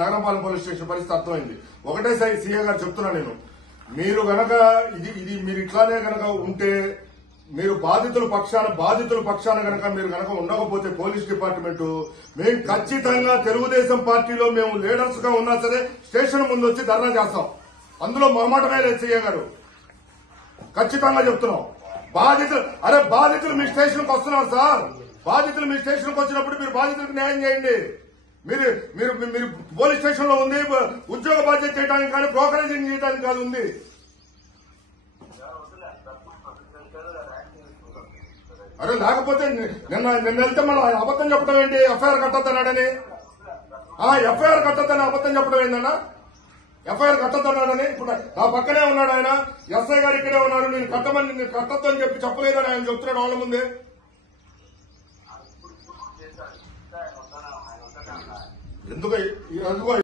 Nagarapalem police station పరిస్థితి అర్థమైంది. ఒకటే సీఏ గారు చెప్తున్నా నేను, మీరు గనక మీరు ఇట్లానే గనక ఉంటే, మీరు బాధితుల పక్షాన గనక మీరు గనక ఉండకపోతే పోలీస్ డిపార్ట్మెంట్, మేము ఖచ్చితంగా తెలుగుదేశం పార్టీలో మేము లీడర్స్ గా ఉన్నా సరే స్టేషన్ ముందు వచ్చి ధర్నా చేస్తాం. అందులో మొహమాటమే లేదు సీఏ గారు, ఖచ్చితంగా చెప్తున్నాం. బాధితులు మీ స్టేషన్కి వస్తున్నారు సార్. బాధితులు మీ స్టేషన్కి వచ్చినప్పుడు మీరు బాధితులకు న్యాయం చేయండి. మీరు మీరు మీరు పోలీస్ స్టేషన్ లో ఉంది ఉద్యోగ బాధ్యత చేయడానికి కానీ బ్రోకరేజింగ్ చేయడానికి కాదు ఉంది. అరే లేకపోతే నిన్న వెళ్తే మన అబద్దం చెప్పడం ఏంటి? ఎఫ్ఐఆర్ కట్టొద్దన్నాడని, ఎఫ్ఐఆర్ కట్టొద్దని అబద్దం చెప్పడం ఏందన్నా? ఎఫ్ఐఆర్ కట్టొద్దన్నాడని ఇప్పుడు నా పక్కనే ఉన్నాడు ఆయన, ఎస్ఐ గారు ఇక్కడే ఉన్నారు. నేను కట్టొద్దని చెప్పి చెప్పలేదని ఆయన చెప్తున్నాడు వాళ్ళ ముందే. ఎందుకు